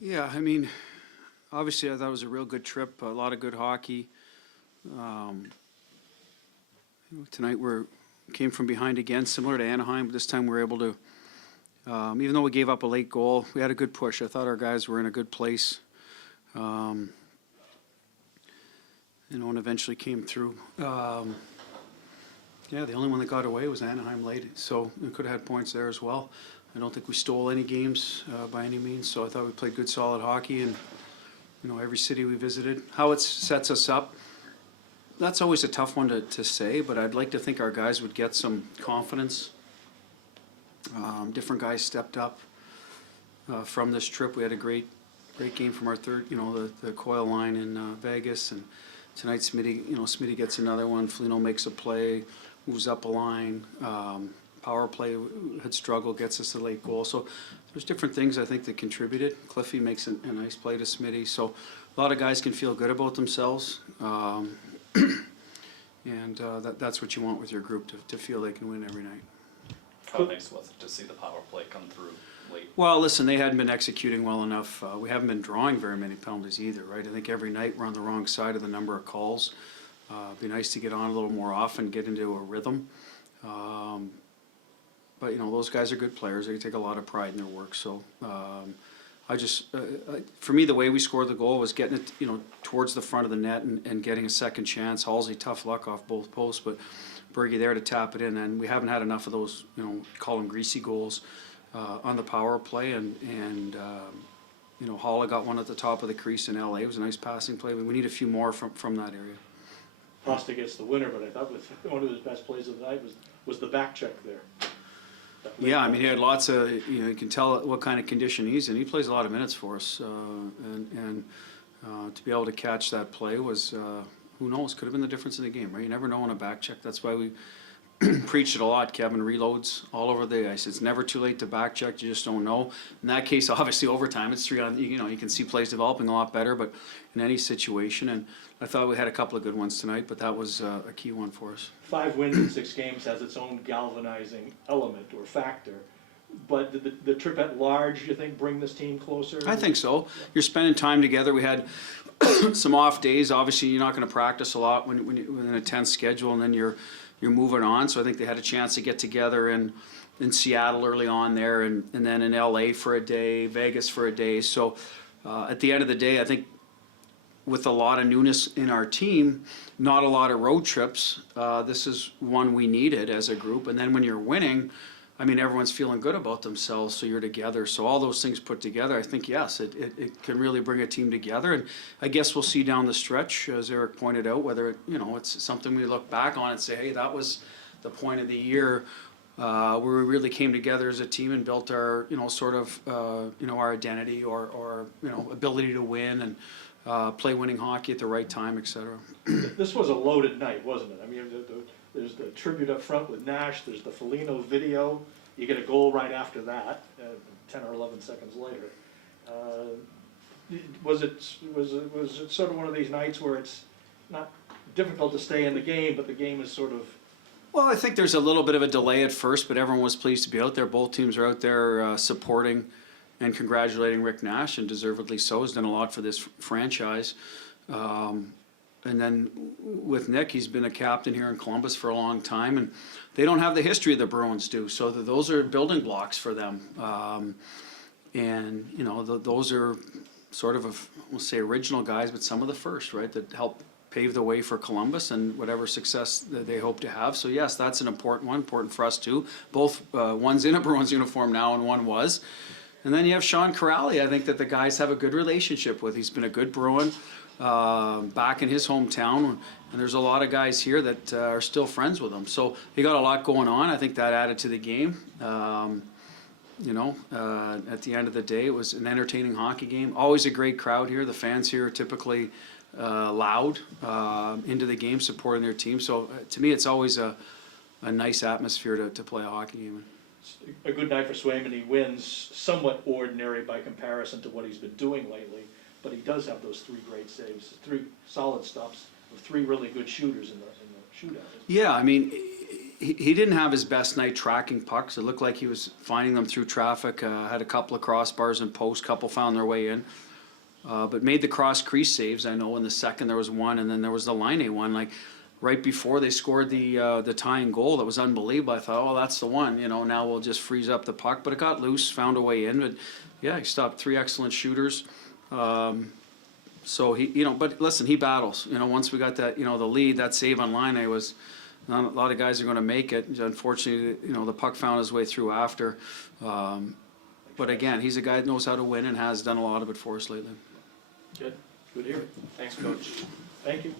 Yeah, I mean, obviously I thought it was a real good trip, a lot of good hockey. Um, Tonight came from behind again, similar to Anaheim, but this time we were able to, even though we gave up a late goal, we had a good push. I thought our guys were in a good place. And eventually came through. Yeah, the only one that got away was Anaheim late, so we could have had points there as well. I don't think we stole any games by any means, so I thought we played good, solid hockey, and every city we visited. How it sets us up, that's always a tough one to say, but I'd like to think our guys would get some confidence. Different guys stepped up from this trip. We had a great game from our third, the coil line in Vegas, and tonight Smitty gets another one. Foligno makes a play, moves up a line. Power play had struggled, gets us a late goal. So there's different things I think that contributed. Cliffy makes a nice play to Smitty. So a lot of guys can feel good about themselves. And that's what you want with your group, to feel they can win every night. How nice was it to see the power play come through late? Well, listen, they hadn't been executing well enough. We haven't been drawing very many penalties either, right? I think every night we're on the wrong side of the number of calls. It'd be nice to get on a little more often, get into a rhythm. But those guys are good players. They take a lot of pride in their work. So for me, the way we scored the goal was getting it, towards the front of the net and getting a second chance. Halsey, tough luck off both posts, but Berge there to tap it in. And we haven't had enough of those, call them greasy goals on the power play. And Holla got one at the top of the crease in LA. It was a nice passing play. We need a few more from that area. Costa gets the winner, but I thought one of his best plays of the night was the back check there. Yeah, I mean, he had lots of, you can tell what kind of condition he's in. He plays a lot of minutes for us. And to be able to catch that play was, who knows, could have been the difference in the game, right? You never know on a back check. That's why we preached it a lot. Kevin reloads all over the ice. It's never too late to back check. You just don't know. In that case, obviously, overtime, it's 3 on, you can see plays developing a lot better, but in any situation. And I thought we had a couple of good ones tonight, but that was a key one for us. 5 wins in 6 games has its own galvanizing element or factor. But the trip at large, you think, bring this team closer? I think so. You're spending time together. We had some off days. Obviously, you're not going to practice a lot when you're in a tense schedule, and then you're moving on. So I think they had a chance to get together in Seattle early on there, and then in LA for a day, Vegas for a day. So at the end of the day, I think with a lot of newness in our team, not a lot of road trips, this is one we needed as a group. And then when you're winning, I mean, everyone's feeling good about themselves, so you're together. So all those things put together, I think, yes, it can really bring a team together. And I guess we'll see down the stretch, as Eric pointed out, whether it's something we look back on and say, hey, that was the point of the year where we really came together as a team and built our, our identity or ability to win and play winning hockey at the right time, etc. This was a loaded night, wasn't it? I mean, there's the tribute up front with Nash. There's the Foligno video. You get a goal right after that, 10 or 11 seconds later. Was it sort of one of these nights where it's not difficult to stay in the game, but the game is sort of... Well, I think there's a little bit of a delay at first, but everyone was pleased to be out there. Both teams are out there supporting and congratulating Rick Nash, and deservedly so. He's done a lot for this franchise. And then with Nick, he's been a captain here in Columbus for a long time, and they don't have the history the Bruins do, so those are building blocks for them. And those are sort of, we'll say original guys, but some of the first, right, that helped pave the way for Columbus and whatever success that they hope to have. So yes, that's an important one, important for us too. Both, one's in a Bruins uniform now and one was. And then you have Sean Corrali, I think that the guys have a good relationship with. He's been a good Bruin back in his hometown, and there's a lot of guys here that are still friends with him. So he got a lot going on. I think that added to the game. At the end of the day, it was an entertaining hockey game. Always a great crowd here. The fans here are typically loud into the game, supporting their team. So to me, it's always a nice atmosphere to play a hockey game. A good night for Swayman. He wins somewhat ordinary by comparison to what he's been doing lately, but he does have those 3 great saves, 3 solid stops of 3 really good shooters in the shootout. Yeah, I mean, he didn't have his best night tracking pucks. It looked like he was finding them through traffic. Had a couple of crossbars and posts, couple found their way in. But made the cross crease saves. I know in the second there was one, and then there was the line A one. Like right before they scored the tying goal, that was unbelievable. I thought, oh, that's the one. You know, now we'll just freeze up the puck. But it got loose, found a way in. But yeah, he stopped 3 excellent shooters. So he, you know, but listen, he battles. You know, once we got that, you know, the lead, that save on line A was. Not a lot of guys are going to make it. Unfortunately, you know, the puck found his way through after. But again, he's a guy that knows how to win and has done a lot of it for us lately. Good to hear. Thanks, Coach. Thank you.